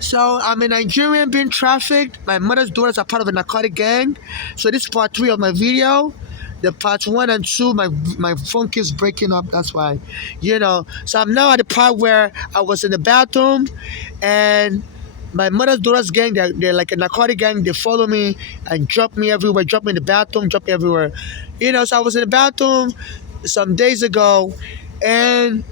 So I'm a Nigerian being trafficked. My mother's daughters are part of a narcotic gang. So this is part three of my video. The part one and two, my phone keeps breaking up. That's why, So I'm now at the part where I was in the bathroom, and my mother's daughters gang. They're like a narcotic gang. They follow me and drop me everywhere. Drop me in the bathroom. Drop me everywhere. So I was in the bathroom some days ago, and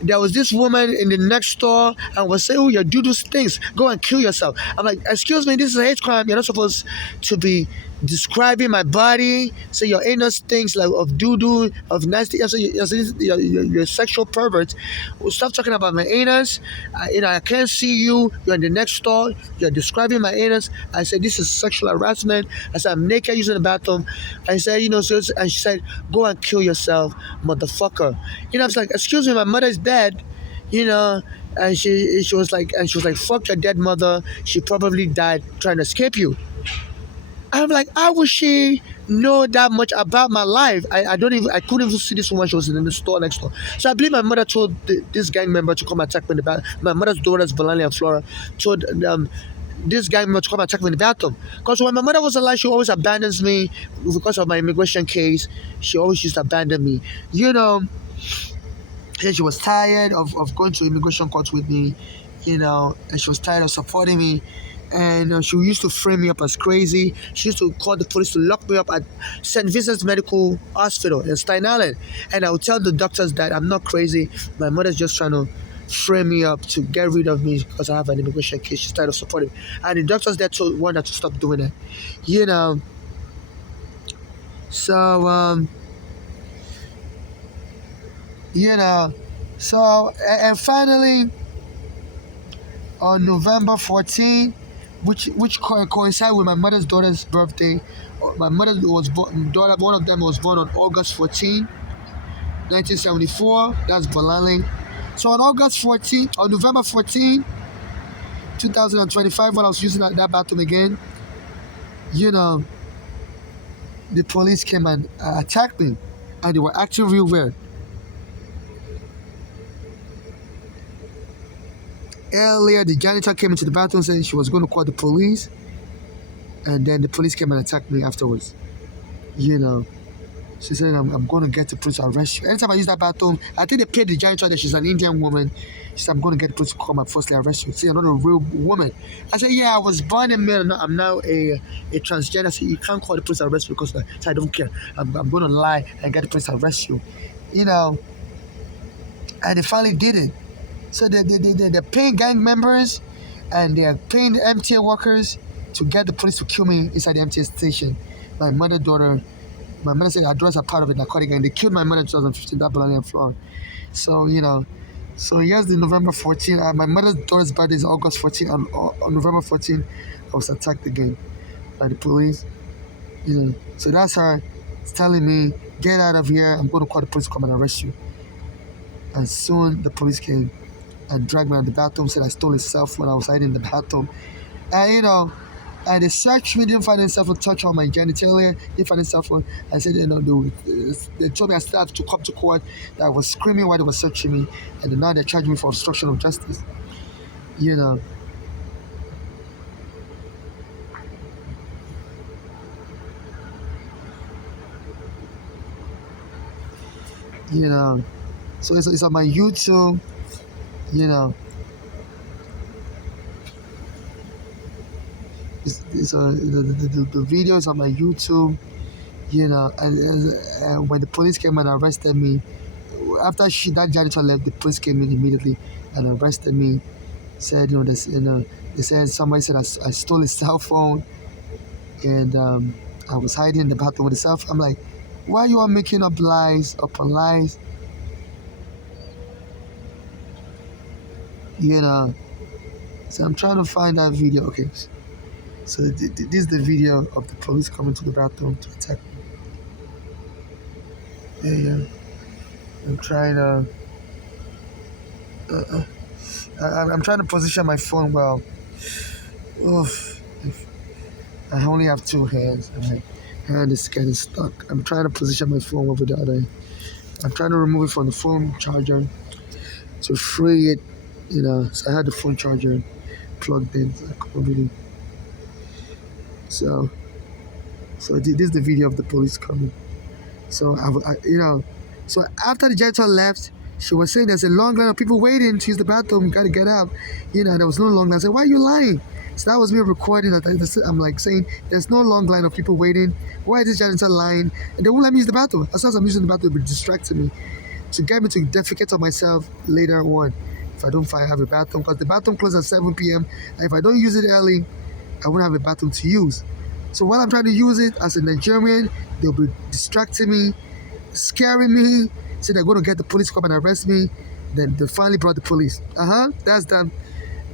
there was this woman in the next door and was saying, "Oh, you do those things. Go and kill yourself." I'm like, "Excuse me, this is a hate crime. You're not supposed to be describing my body. Say your anus things like of doo doo, of nasty. You're a sexual pervert. Well, stop talking about my anus. I can't see you. You're in the next store. You're describing my anus." I said, "This is sexual harassment." I said, "I'm naked using the bathroom." I said, and she said, "Go and kill yourself, motherfucker." I was like, "Excuse me, my mother's dead," you know. And she was like, "Fuck your dead mother. She probably died trying to escape you." I'm like, how would she know that much about my life? I couldn't even see this woman. She was in the store next door. So I believe my mother told this gang member to come attack me in the bathroom. My mother's daughters, Valani and Flora, told this gang member to come attack me in the bathroom. Because when my mother was alive, she always abandons me because of my immigration case. She always used to abandon me. She was tired of going to immigration court with me, and she was tired of supporting me. And she used to frame me up as crazy. She used to call the police to lock me up at St. Vincent's Medical Hospital in Stein Island. And I would tell the doctors that I'm not crazy. My mother's just trying to frame me up to get rid of me because I have an immigration case. She's tired of supporting me. And the doctors there warned her to stop doing that. You know. So, you know. So, and finally, on November 14th, which coincided with my mother's daughter's birthday. My mother was born, daughter, one of them was born on August 14, 1974. That's Bolali. So on August 14, on November 14, 2025, when I was using that bathroom again, the police came and attacked me, and they were acting real weird. Earlier, the janitor came into the bathroom saying she was going to call the police, and then the police came and attacked me afterwards. She said, I'm going to get the police to arrest you. Anytime I use that bathroom, I think they paid the janitor that she's an Indian woman. She said, I'm going to get the police to come and forcefully arrest you. See, I'm not a real woman. I said, yeah, I was born in male. I'm now a transgender. So you can't call the police to arrest me because so I don't care. I'm going to lie and get the police to arrest you. And they finally did it. So they're paying gang members and they're paying the MTA workers to get the police to kill me inside the MTA station. My mother said her daughters are part of a narcotic gang. They killed my mother in 2015, that Bolani and Flora. So, so here's the November 14. My mother's daughter's birthday is August 14. And on November 14, I was attacked again by the police. So that's her telling me, get out of here. I'm going to call the police to come and arrest you. And soon the police came and dragged me out of the bathroom, said I stole his cell phone. I was hiding in the bathroom. And, and they searched me, didn't find any cell phone, touch on my genitalia, didn't find any cell phone. I said, they told me I still have to come to court, that I was screaming while they were searching me, and now they charged me for obstruction of justice. So it's on my YouTube, it's on the video is on my YouTube, and when the police came and arrested me, after that janitor left, the police came in immediately and arrested me. Said, they said somebody said I stole his cell phone, and I was hiding in the bathroom with the cell phone. I'm like, why you all making up lies upon lies? So I'm trying to find that video. Okay, so this is the video of the police coming to the bathroom to attack me. Yeah. I'm trying to. I'm trying to position my phone well. Oof. I only have two hands, and my hand is getting stuck. I'm trying to position my phone over the other. I'm trying to remove it from the phone charger to free it. So I had the phone charger plugged in. So I couldn't really. So, this is the video of the police coming. So so after the janitor left, she was saying there's a long line of people waiting to use the bathroom. You gotta get out. There was no long line. I said, why are you lying? So that was me recording. I'm like saying, there's no long line of people waiting. Why is this janitor lying? And they won't let me use the bathroom. As soon as I'm using the bathroom, it will distract me to get me to defecate on myself later on if I don't have a bathroom, because the bathroom closes at 7 p.m. and if I don't use it early, I won't have a bathroom to use. So while I'm trying to use it as a Nigerian, they'll be distracting me, scaring me, say they're going to get the police to come and arrest me. Then they finally brought the police. That's done.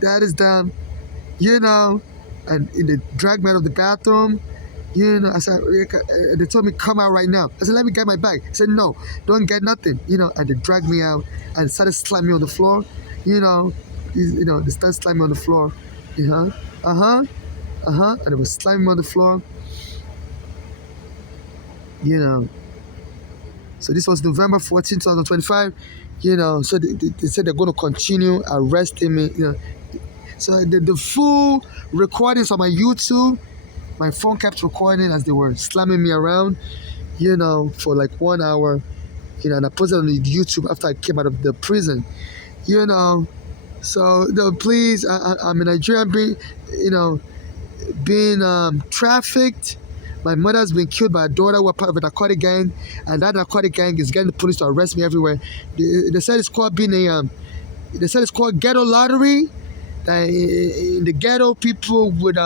That is done. And in the drag me out of the bathroom, I said, they told me, come out right now. I said, let me get my bag. I said, no, don't get nothing. And they dragged me out and started slamming me on the floor. They started slamming me on the floor. And they was slamming me on the floor. So this was November 14, 2025. So they said they're going to continue arresting me. So the full recordings on my YouTube, my phone kept recording as they were slamming me around, for like 1 hour, and I posted on YouTube after I came out of the prison, So please, I'm a Nigerian being trafficked. My mother's been killed by a daughter who are part of a narcotic gang, and that narcotic gang is getting the police to arrest me everywhere. They said it's called ghetto lottery. In the ghetto, people would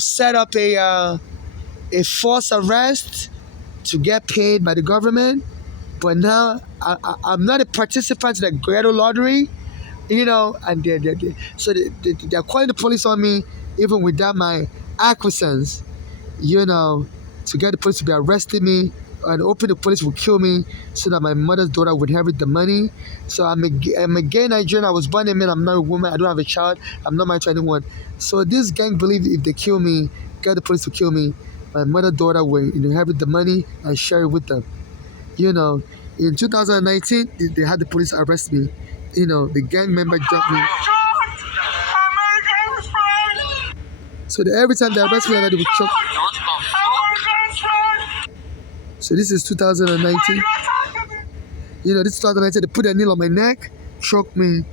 set up a false arrest to get paid by the government. But now I'm not a participant in the ghetto lottery, and they're calling the police on me even without my acquiescence, to get the police to be arresting me, and hoping the police would kill me so that my mother's daughter would inherit the money. So I'm a gay Nigerian. I was born a man. I'm not a woman. I don't have a child. I'm not married to anyone. So this gang believe if they kill me, get the police to kill me, my mother's daughter will inherit the money and share it with them. In 2019, they had the police arrest me. The gang member jumped me. So every time they arrest me, they would choke. So this is 2019. This 2019, they put a nail on my neck, choked me.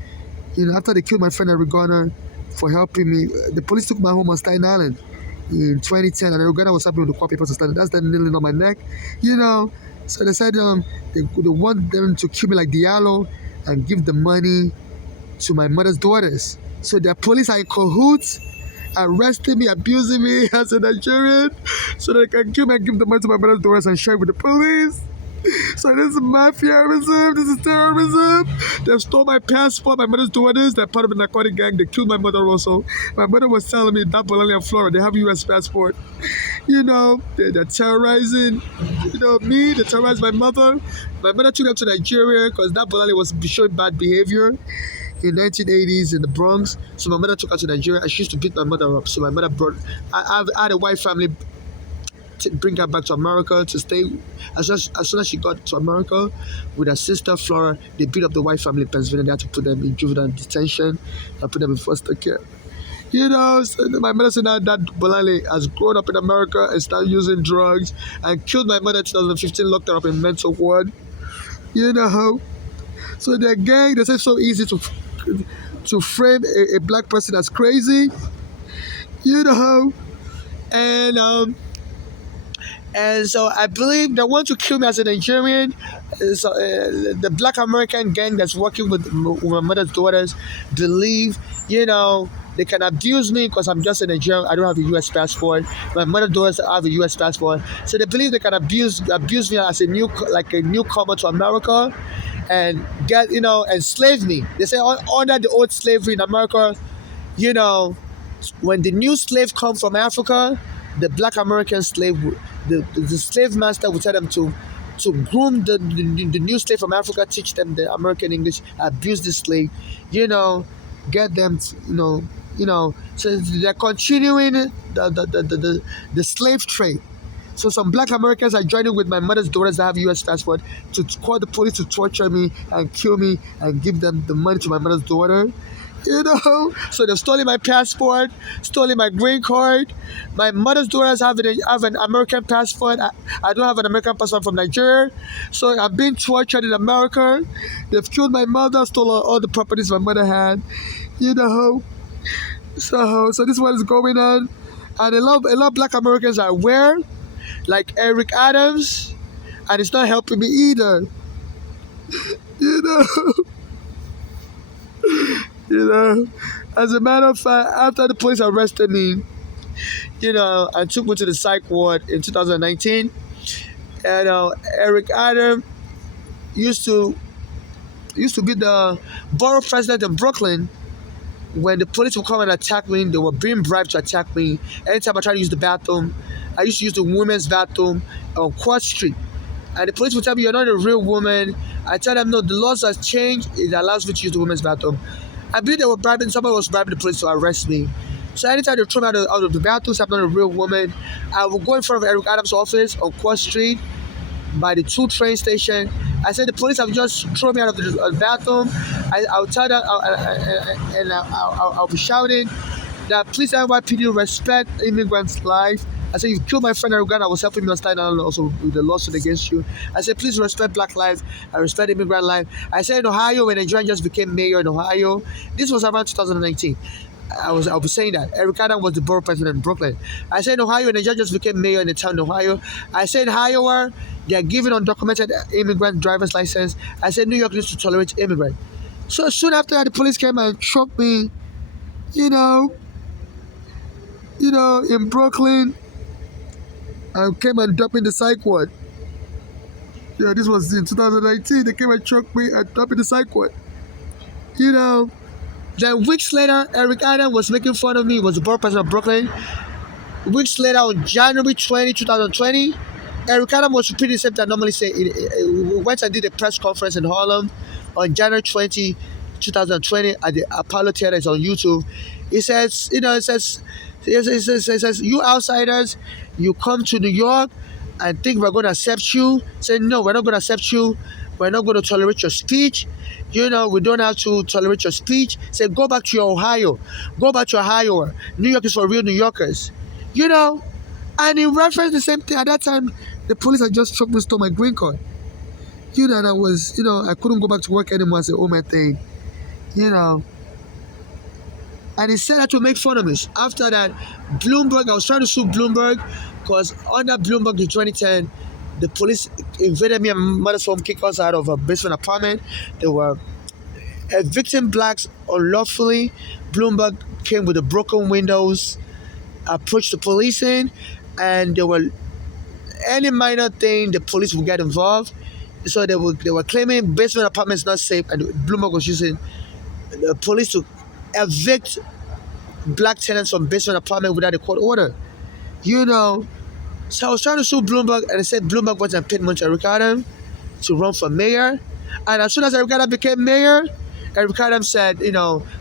After they killed my friend Arigona for helping me, the police took my home on Staten Island in 2010, and Arigona was helping with the court papers. That's the nailing on my neck. So they said they want them to kill me like Diallo and give the money to my mother's daughters. So the police are in cahoots, arresting me, abusing me as a Nigerian, so they can kill me and give the money to my mother's daughters and share it with the police. So this is mafiaism, this is terrorism. They stole my passport, my mother's daughters, they're part of the narcotic gang, they killed my mother also. My mother was telling me that Bolali and Flora, they have a US passport. They're terrorizing, me, they terrorized my mother. My mother took them to Nigeria because that Bolali was showing bad behavior in 1980s in the Bronx. So my mother took her to Nigeria and she used to beat my mother up. So my mother I had a white family to bring her back to America to stay. As soon as she got to America with her sister Flora, they beat up the white family in Pennsylvania. They had to put them in juvenile detention and put them in foster care. So my mother said that Bolali has grown up in America and started using drugs and killed my mother in 2015, locked her up in mental ward. So the gang, they say it's so easy to frame a black person as crazy. And so I believe they want to kill me as a Nigerian. So the Black American gang that's working with my mother's daughters believe, they can abuse me because I'm just a Nigerian. I don't have a U.S. passport. My mother's daughters have a U.S. passport. So they believe they can abuse me as a newcomer to America and get, enslave me. They say under the old slavery in America, when the new slave come from Africa, the Black American slave, the slave master would tell them to groom the new slave from Africa, teach them the American English, abuse the slave, get them, so they're continuing the slave trade. So some Black Americans are joining with my mother's daughters that have U.S. passport to call the police to torture me and kill me and give them the money to my mother's daughter. You know, so they've stolen my passport, stolen my green card. My mother's daughters have an American passport. I don't have an American passport from Nigeria. So I'm being tortured in America. They've killed my mother, stole all the properties my mother had. You know, so this is what is going on. And a lot of black Americans are aware, like Eric Adams, and it's not helping me either. You know, you know. As a matter of fact, after the police arrested me, and took me to the psych ward in 2019, and Eric Adams used to used to be the borough president in Brooklyn. When the police would come and attack me, they were being bribed to attack me. Anytime I tried to use the bathroom, I used to use the women's bathroom on Quad Street. And the police would tell me, "You're not a real woman." I tell them, "No, the laws has changed. It allows me to use the women's bathroom." I believe they were bribing, somebody was bribing the police to arrest me. So anytime they throw me out of the bathroom, so I'm not a real woman, I will go in front of Eric Adams' office on Quad Street by the 2 train station. I said the police have just thrown me out of the bathroom. I'll tell them, I'll be shouting that please NYPD respect immigrants' life. I said, "You killed my friend Arugana, I was helping me on Staten Island also with the lawsuit against you." I said, "Please respect black lives. I respect immigrant life." I said in Ohio, when Nigerian just became mayor in Ohio, this was around 2019. I'll be saying that. Eric Adams was the borough president in Brooklyn. I said in Ohio, and Nigeria just became mayor in the town in Ohio. I said in Iowa, they are giving undocumented immigrant driver's license. I said New York needs to tolerate immigrant. So soon after that, the police came and choked me, you know, in Brooklyn, and came and dumped me in the psych ward. Yeah, this was in 2019. They came and choked me and dumped me in the psych ward. You know. Then weeks later, Eric Adams was making fun of me. He was the borough president of Brooklyn. Weeks later, on January 2020, Eric Adams was repeating the same thing I normally say. We went and did a press conference in Harlem on January 2020 at the Apollo Theater. It's on YouTube. He says, "You outsiders, you come to New York and think we're going to accept you." Say, "No, we're not going to accept you. We're not going to tolerate your speech. We don't have to tolerate your speech." Say, "Go back to your Ohio. Go back to Ohio. New York is for real New Yorkers." And he referenced the same thing. At that time, the police had just choked me, stole my green card. And I couldn't go back to work anymore as a home thing. And he said that to make fun of me. After that, Bloomberg, I was trying to sue Bloomberg because under Bloomberg in 2010, the police invaded me and my mother's home, kicked us out of a basement apartment. They were evicting blacks unlawfully. Bloomberg came with the broken windows, approached the police in, and they were any minor thing the police would get involved. So they were claiming basement apartments not safe, and Bloomberg was using the police to evict black tenants from basement apartment without a court order. So I was trying to sue Bloomberg, and they said Bloomberg wasn't paid much Eric Adams to run for mayor. And as soon as Eric Adams became mayor, Eric Adams said,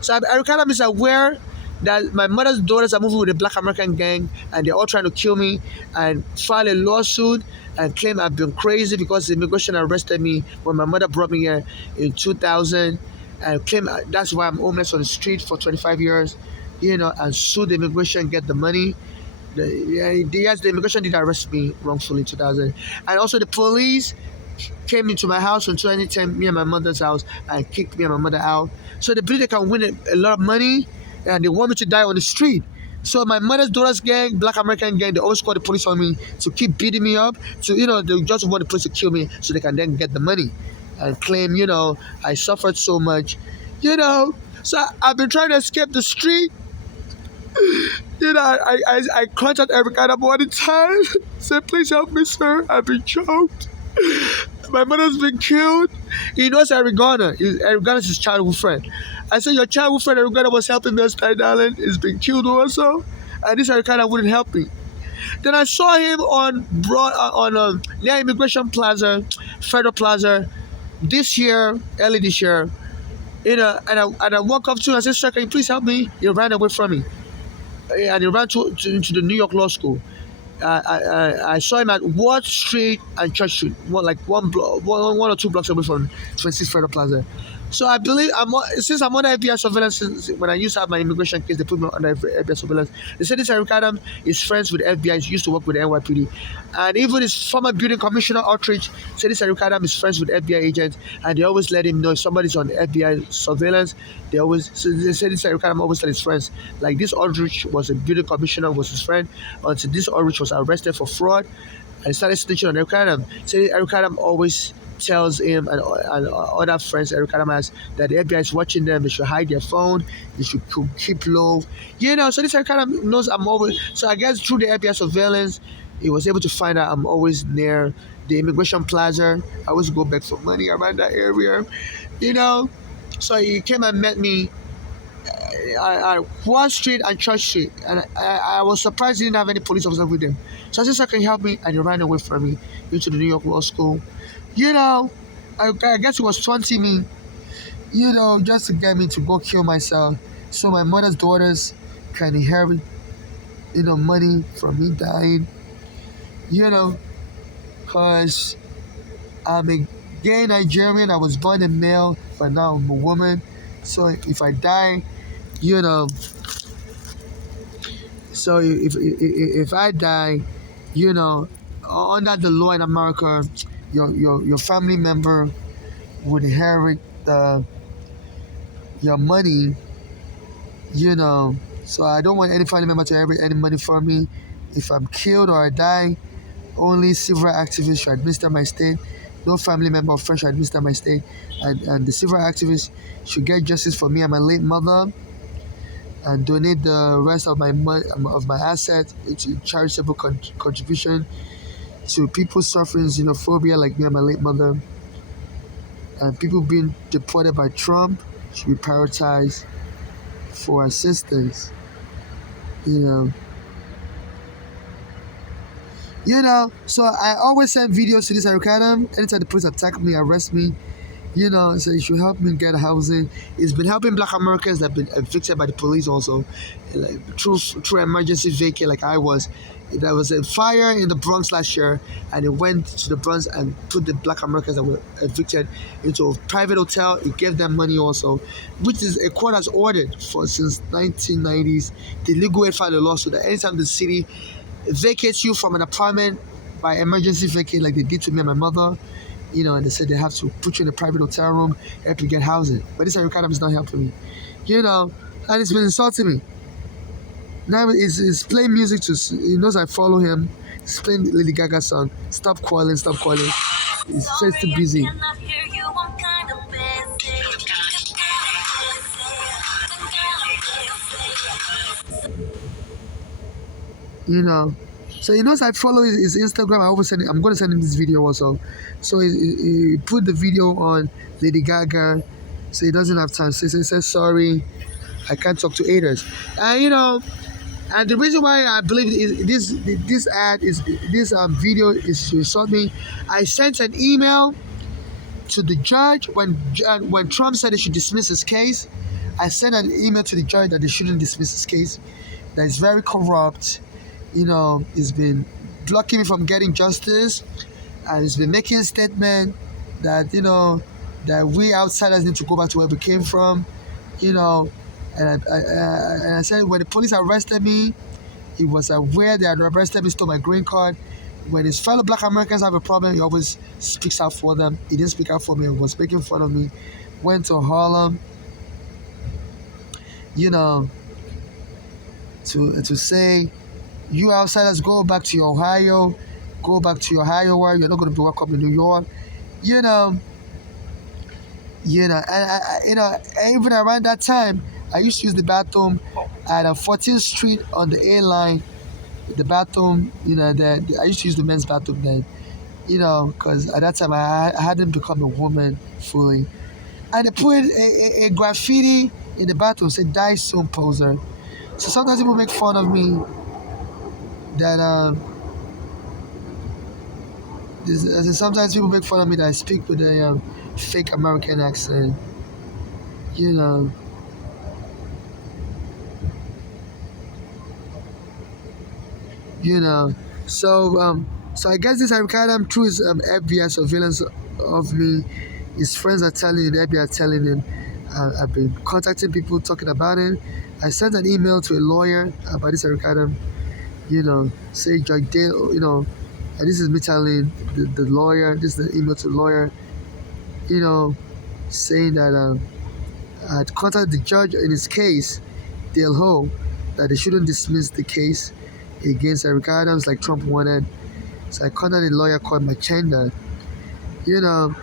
so Eric Adams is aware that my mother's daughters are moving with a black American gang, and they're all trying to kill me, and file a lawsuit and claim I've been crazy because the immigration arrested me when my mother brought me here in 2000, and claim that's why I'm homeless on the street for 25 years, and sue the immigration, get the money. The immigration did arrest me wrongfully in 2000. And also the police came into my house in 2010, me and my mother's house, and kicked me and my mother out. So they believe they can win a lot of money, and they want me to die on the street. So my mother's daughter's gang, black American gang, they always call the police on me to keep beating me up. So, they just want the police to kill me so they can then get the money and claim, I suffered so much. So I've been trying to escape the street. I contacted Eric Adams all the time. Said, "Please help me, sir. I've been choked. My mother's been killed." He knows Eric Garner. Eric Garner is his childhood friend. I said, "Your childhood friend Eric Garner was helping me on Staten Island. He's been killed also. And this Eric Garner wouldn't help me." Then I saw him on near Immigration Plaza, Federal Plaza, early this year. And I walked up to him and I said, "Sir, can you please help me?" He ran away from me. And he ran into the New York Law School. I saw him at Ward Street and Church Street, one or two blocks away from 26 Federal Plaza. So I believe since I'm under FBI surveillance, since when I used to have my immigration case, they put me under FBI surveillance. They said this Eric Adam is friends with FBI. He used to work with the NYPD, and even his former building commissioner Outreach said this Eric Adam is friends with FBI agents, and they always let him know if somebody's on FBI surveillance. They said this Eric Adam always tell his friends like this Outreach was a building commissioner was his friend until this Outreach was arrested for fraud and started snitching on Eric Adam. So Eric Adam always tells him and other friends Eric Adam has that the FBI is watching them. They should hide their phone. They should keep low. So this Eric Adam knows I'm always. So I guess through the FBI surveillance, he was able to find out I'm always near the immigration plaza. I always go back for money around that area. You know, so he came and met me Wall Street and Church Street, and I was surprised he didn't have any police officers with him. So I said, "Sir, can you help me?" And he ran away from me into the New York Law School. You know, I guess he was taunting me, just to get me to go kill myself, so my mother's daughters can inherit, money from me dying. You know, cause I'm a gay Nigerian. I was born a male, but now I'm a woman. So if I die, you know, so if I die, under the law in America, your family member would inherit your money, So I don't want any family member to inherit any money from me. If I'm killed or I die, only civil activists should administer my estate. No family member or friend should administer my estate. And the civil activists should get justice for me and my late mother and donate the rest of my money of my assets into charitable contribution to people suffering xenophobia like me and my late mother. And people being deported by Trump should be prioritized for assistance. You know. So I always send videos to this Eric Adam. Anytime the police attack me, arrest me, so you should help me get housing. It's been helping Black Americans that have been evicted by the police also, like through emergency vacate like I was. There was a fire in the Bronx last year, and it went to the Bronx and put the Black Americans that were evicted into a private hotel. It gave them money also, which is a court has ordered for since 1990s. The legal aid filed a lawsuit that anytime the city vacates you from an apartment by emergency vacate like they did to me and my mother, and they said they have to put you in a private hotel room, help you get housing. But this Eric Adam is not helping me, and it's been insulting me. Now he's playing music he knows I follow him. He's playing Lady Gaga song, Stop Calling, Stop Calling. He's just too busy. So he knows I follow his Instagram. I'm going to send him this video also. So he put the video on Lady Gaga, so he doesn't have time. So he says, sorry, I can't talk to haters. And and the reason why I believe this video is to insult me. I sent an email to the judge when Trump said they should dismiss his case. I sent an email to the judge that they shouldn't dismiss his case. That is very corrupt. He's been blocking me from getting justice, and he's been making a statement that that we outsiders need to go back to where we came from. And I said when the police arrested me, he was aware they had arrested me, stole my green card. When his fellow Black Americans have a problem, he always speaks out for them. He didn't speak out for me. He was making fun of me. Went to Harlem, to say, you outsiders, go back to Ohio where you're not going to be welcome in New York. And even around that time, I used to use the bathroom at 14th Street on the A line. The bathroom, I used to use the men's bathroom then, because at that time I hadn't become a woman fully. And they put a graffiti in the bathroom, said, die soon, poser. So sometimes people make fun of me that sometimes people make fun of me that I speak with a fake American accent. So I guess this Eric Adam through his FBI surveillance of me, His friends are telling him, the FBI are telling him. I've been contacting people talking about it. I sent an email to a lawyer about this Eric Adam, say Judge Dale, and this is me telling the lawyer, this is the email to the lawyer, you know, saying that I had contacted the judge in his case, Dale Ho, that they shouldn't dismiss the case against Eric Adams like Trump wanted. So I contacted a lawyer called Machenda, you know.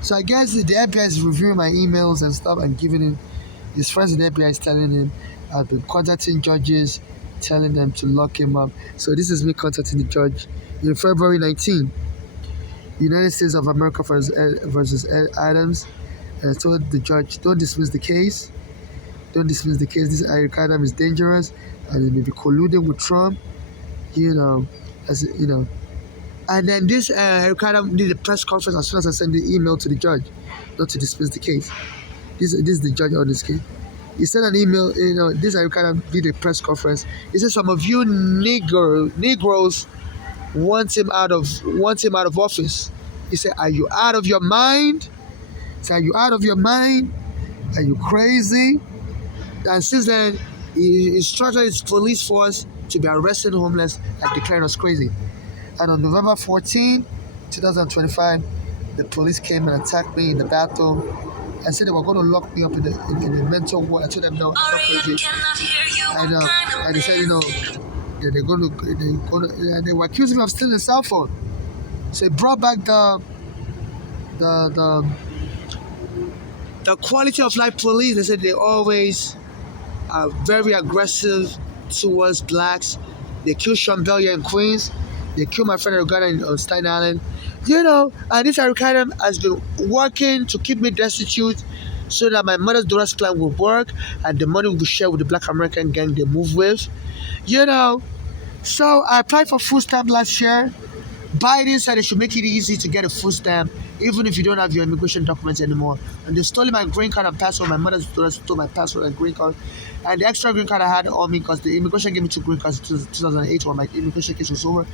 So I guess the FBI is reviewing my emails and stuff and giving him, his friends in the FBI is telling him I've been contacting judges, telling them to lock him up. So this is me contacting the judge in February 19, United States of America versus Adams. And I told the judge, don't dismiss the case. Don't dismiss the case. This Eric Adams is dangerous and he may be colluding with Trump, you know, as you know. And then this Eric Adams did a press conference as soon as I sent the email to the judge, not to dismiss the case. This is the judge on this case. He sent an email, this Eric Adams did a press conference. He said some of you Negroes want him out of office. He said, are you out of your mind? He said, are you out of your mind? Are you crazy? And since then, he instructed his police force to be arresting homeless and declaring us crazy. And on November 14, 2025, the police came and attacked me in the bathroom and said they were going to lock me up in the mental ward. I told them no, it's not crazy. And they said, they were accusing me of stealing a cell phone. So it brought back the quality of life police. They said they always are very aggressive towards blacks. They killed Sean Bellier in Queens. They killed my friend Eric on Staten Island. And this Eric Adam has been working to keep me destitute so that my mother's daughter's plan will work and the money will be shared with the Black American gang they move with. So I applied for food stamp last year. Biden said they should make it easy to get a food stamp even if you don't have your immigration documents anymore. And they stole my green card and passport. My mother's daughter stole my passport and green card. And the extra green card I had on me because the immigration gave me 2 green cards in 2008 when my immigration case was over.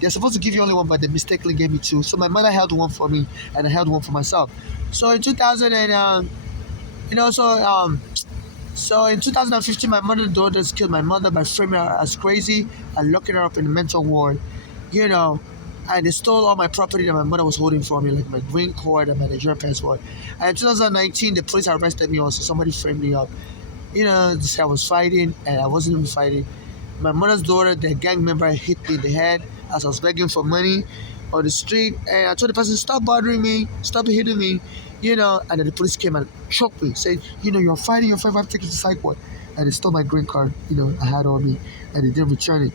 They're supposed to give you only one, but they mistakenly gave me 2. So my mother held one for me, and I held one for myself. So in 2015, my mother's daughters killed my mother by framing her as crazy and locking her up in the mental ward. And they stole all my property that my mother was holding for me, like my green card and my Nigerian passport. And in 2019, the police arrested me also. Somebody framed me up. They said I was fighting, and I wasn't even fighting. My mother's daughter, the gang member, hit me in the head as I was begging for money on the street. And I told the person, stop bothering me, stop hitting me, and then the police came and choked me, said, you're fighting your fight, I have to take you to psych ward. And they stole my green card, I had on me, and they didn't return it,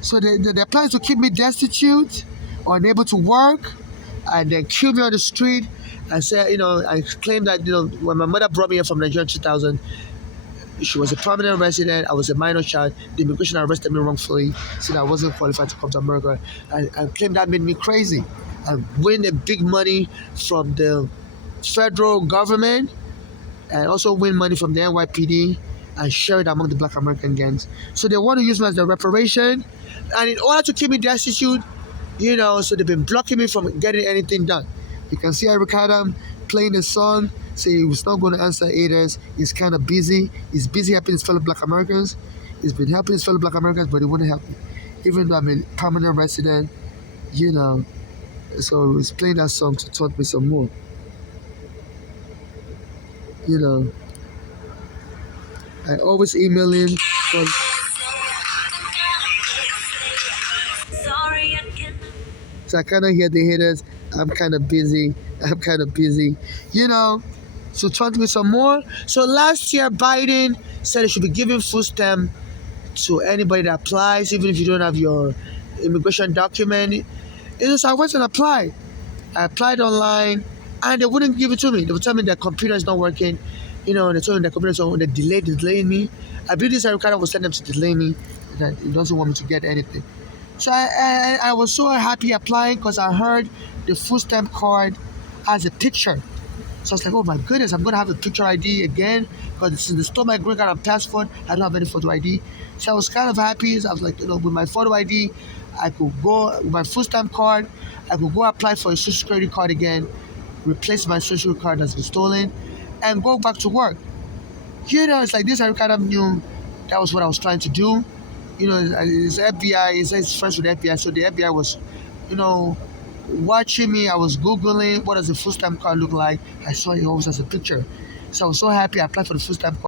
So their plan is to keep me destitute or unable to work and then kill me on the street and say, I claim that, when my mother brought me here from Nigeria in 2000, she was a permanent resident. I was a minor child. The immigration arrested me wrongfully, said I wasn't qualified to come to America. I claimed that made me crazy. I win the big money from the federal government and also win money from the NYPD and share it among the Black American gangs. So they want to use me as their reparation. And in order to keep me destitute, so they've been blocking me from getting anything done. You can see Eric Adam playing the song, saying he was not going to answer haters. He's kind of busy. He's busy helping his fellow Black Americans. He's been helping his fellow Black Americans, but he wouldn't help me. Even though I'm a permanent resident, so he's playing that song to taunt me some more. I always email him. So I kind of hear the haters. I'm kind of busy. So taunt me some more. So last year, Biden said it should be giving food stamp to anybody that applies, even if you don't have your immigration document. So I went and applied. I applied online, and they wouldn't give it to me. They would tell me their computer is not working. They told me their computer is not working. They delayed me. I believe this Eric will send them to delay me. That he doesn't want me to get anything. So I was so happy applying because I heard the food stamp card has a picture. So I was like, oh my goodness, I'm going to have a picture ID again because since they stole my green card and passport, I don't have any photo ID. So I was kind of happy. So I was like, with my photo ID, I could go with my full stamp card. I could go apply for a social security card again, replace my social card that's been stolen, and go back to work. It's like this. I kind of knew that was what I was trying to do. It's FBI. It's friends with FBI, so the FBI was, you know, watching me. I was googling what does a full stamp card look like. I saw it always as a picture, so I was so happy. I applied for the full stamp card.